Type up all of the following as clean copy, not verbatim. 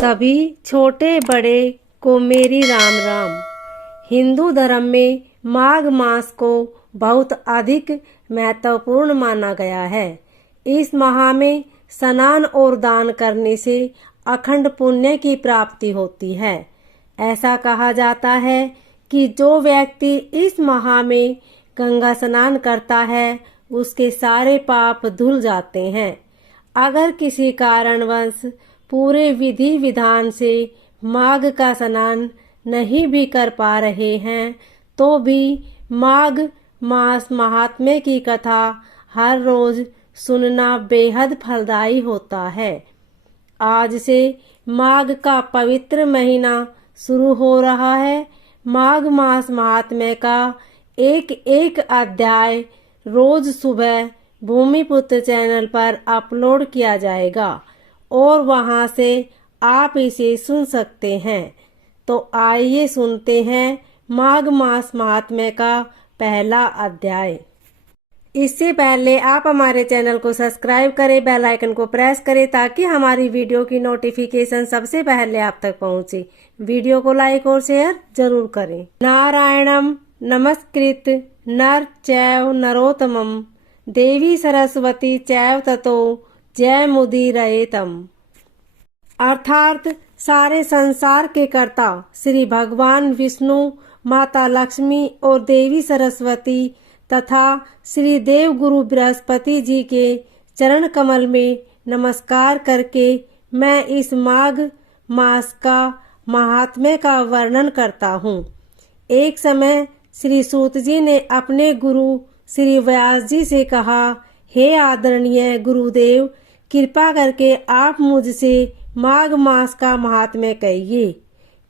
सभी छोटे बड़े को मेरी राम राम। हिंदू धर्म में माघ मास को बहुत अधिक महत्वपूर्ण माना गया है। इस माह में स्नान और दान करने से अखंड पुण्य की प्राप्ति होती है। ऐसा कहा जाता है कि जो व्यक्ति इस माह में गंगा स्नान करता है उसके सारे पाप धुल जाते हैं। अगर किसी कारणवश पूरे विधि विधान से माघ का स्नान नहीं भी कर पा रहे हैं तो भी माघ मास महात्म्य की कथा हर रोज सुनना बेहद फलदायी होता है। आज से माघ का पवित्र महीना शुरू हो रहा है। माघ मास महात्म्य का एक एक अध्याय रोज सुबह भूमिपुत्र चैनल पर अपलोड किया जाएगा और वहां से आप इसे सुन सकते हैं। तो आइए सुनते हैं माघ मास महात्म्य का पहला अध्याय। इससे पहले आप हमारे चैनल को सब्सक्राइब करें, बेल आइकन को प्रेस करें ताकि हमारी वीडियो की नोटिफिकेशन सबसे पहले आप तक पहुंचे। वीडियो को लाइक और शेयर जरूर करें। नारायणम नमस्कृत नर चैव नरोत्तमम देवी सरस्वती चैव ततो जय मुदीरयेतम। अर्थात सारे संसार के कर्ता श्री भगवान विष्णु, माता लक्ष्मी और देवी सरस्वती तथा श्री देव गुरु बृहस्पति जी के चरण कमल में नमस्कार करके मैं इस माघ मास का महात्म्य का वर्णन करता हूँ। एक समय श्री सूत जी ने अपने गुरु श्री व्यास जी से कहा, हे आदरणीय गुरुदेव, कृपा करके आप मुझसे माघ मास का महात्म्य कहिए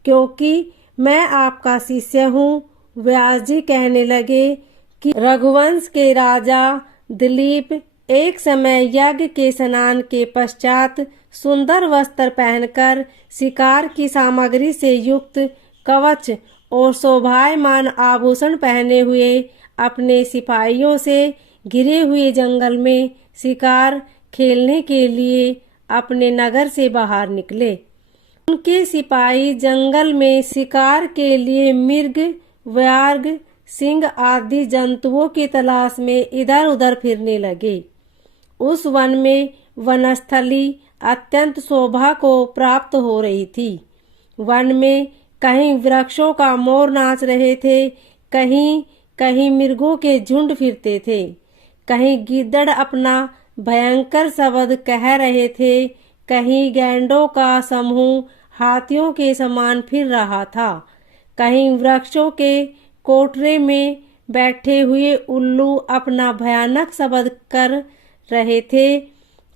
क्योंकि मैं आपका शिष्य हूँ। व्यास जी कहने लगे कि रघुवंश के राजा दिलीप एक समय यज्ञ के स्नान के पश्चात सुंदर वस्त्र पहनकर शिकार की सामग्री से युक्त कवच और शोभायमान आभूषण पहने हुए अपने सिपाहियों से घिरे हुए जंगल में शिकार खेलने के लिए अपने नगर से बाहर निकले। उनके सिपाही जंगल में शिकार के लिए मृग, व्याघ्र, सिंह आदि जंतुओं की तलाश में इधर उधर फिरने लगे। उस वन में वनस्थली अत्यंत शोभा को प्राप्त हो रही थी। वन में कहीं वृक्षों का मोर नाच रहे थे, कहीं कहीं मृगों के झुंड फिरते थे, कहीं गिद्दड़ अपना भयंकर शब्द कह रहे थे, कहीं गैंडों का समूह हाथियों के समान फिर रहा था, कहीं वृक्षों के कोठरे में बैठे हुए उल्लू अपना भयानक शब्द कर रहे थे,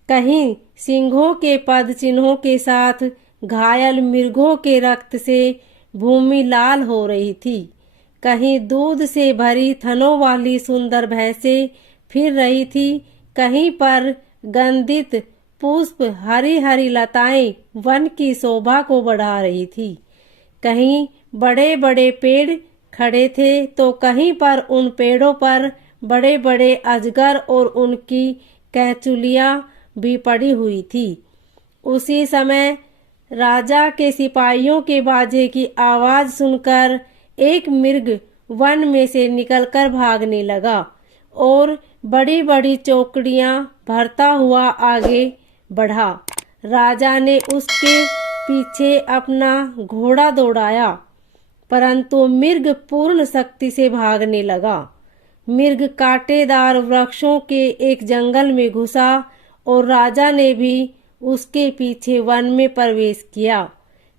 कहीं सिंहों के पद चिन्हों के साथ घायल मृगों के रक्त से भूमि लाल हो रही थी, कहीं दूध से भरी थनों वाली सुंदर भैंसें फिर रही थी, कहीं पर गंधित पुष्प हरी हरी लताएं वन की शोभा को बढ़ा रही थी, कहीं बड़े बड़े पेड़ खड़े थे तो कहीं पर उन पेड़ों पर बड़े बड़े अजगर और उनकी कैचुलियां भी पड़ी हुई थी। उसी समय राजा के सिपाहियों के बाजे की आवाज सुनकर एक मृग वन में से निकलकर भागने लगा और बड़ी बड़ी चौकड़ियां भरता हुआ आगे बढ़ा। राजा ने उसके पीछे अपना घोड़ा दौड़ाया परंतु मृग पूर्ण शक्ति से भागने लगा। मृग कांटेदार वृक्षों के एक जंगल में घुसा और राजा ने भी उसके पीछे वन में प्रवेश किया,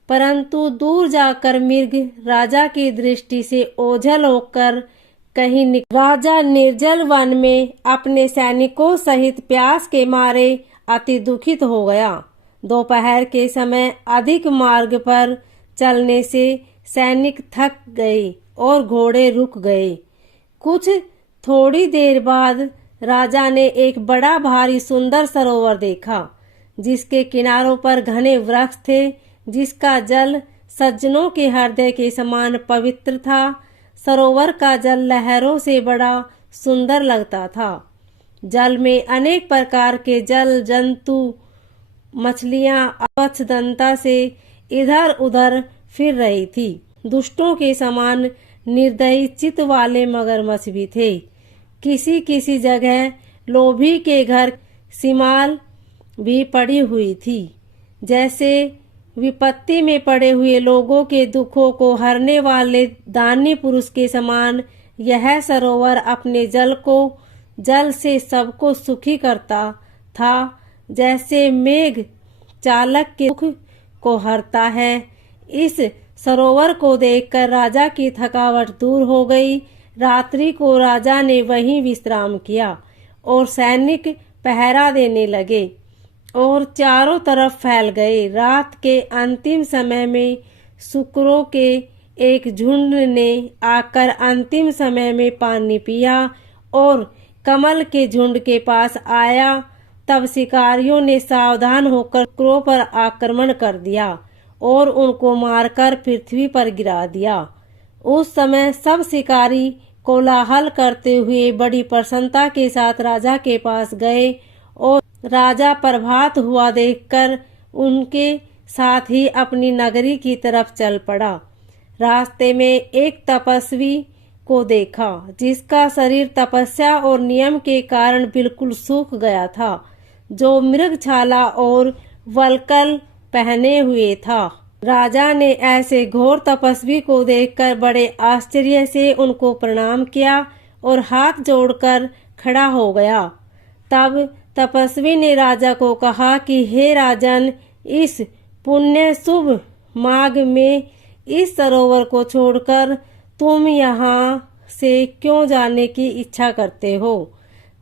परंतु दूर जाकर मृग राजा की दृष्टि से ओझल होकर कहीं राजा निर्जल वन में अपने सैनिकों सहित प्यास के मारे अति दुखित हो गया। दोपहर के समय अधिक मार्ग पर चलने से सैनिक थक गए और घोड़े रुक गए। कुछ थोड़ी देर बाद राजा ने एक बड़ा भारी सुंदर सरोवर देखा जिसके किनारों पर घने वृक्ष थे, जिसका जल सज्जनों के हृदय के समान पवित्र था। सरोवर का जल लहरों से बड़ा सुंदर लगता था। जल में अनेक प्रकार के जल जंतु मछलियां अवच्छदनता से इधर उधर फिर रही थी। दुष्टों के समान निर्दयी चित्त वाले मगरमच्छ भी थे। किसी किसी जगह लोभी के घर सिमाल भी पड़ी हुई थी। जैसे विपत्ति में पड़े हुए लोगों के दुखों को हरने वाले दानी पुरुष के समान यह सरोवर अपने जल से सबको सुखी करता था। जैसे मेघ चालक के दुख को हरता है। इस सरोवर को देखकर राजा की थकावट दूर हो गई। रात्रि को राजा ने वहीं विश्राम किया और सैनिक पहरा देने लगे और चारों तरफ फैल गए। रात के अंतिम समय में शुकरों के एक झुंड ने आकर अंतिम समय में पानी पिया और कमल के झुंड के पास आया। तब शिकारियों ने सावधान होकर शुकरों पर आक्रमण कर दिया और उनको मारकर पृथ्वी पर गिरा दिया। उस समय सब शिकारी कोलाहल करते हुए बड़ी प्रसन्नता के साथ राजा के पास गए और राजा प्रभात हुआ देखकर उनके साथ ही अपनी नगरी की तरफ चल पड़ा। रास्ते में एक तपस्वी को देखा जिसका शरीर तपस्या और नियम के कारण बिल्कुल सूख गया था, जो मृगछाला और वल्कल पहने हुए था। राजा ने ऐसे घोर तपस्वी को देखकर बड़े आश्चर्य से उनको प्रणाम किया और हाथ जोड़कर खड़ा हो गया। तब तपस्वी ने राजा को कहा कि हे राजन, इस पुण्य शुभ माघ में इस सरोवर को छोड़कर तुम यहाँ से क्यों जाने की इच्छा करते हो?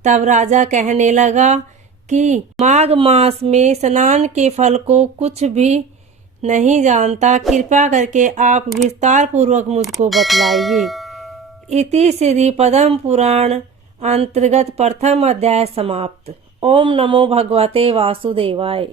तब राजा कहने लगा कि माघ मास में स्नान के फल को कुछ भी नहीं जानता। कृपा करके आप विस्तार पूर्वक मुझको बतलाइए। इति श्री पद्म पुराण अंतर्गत प्रथम अध्याय समाप्त। ओम नमो भगवते वासुदेवाय।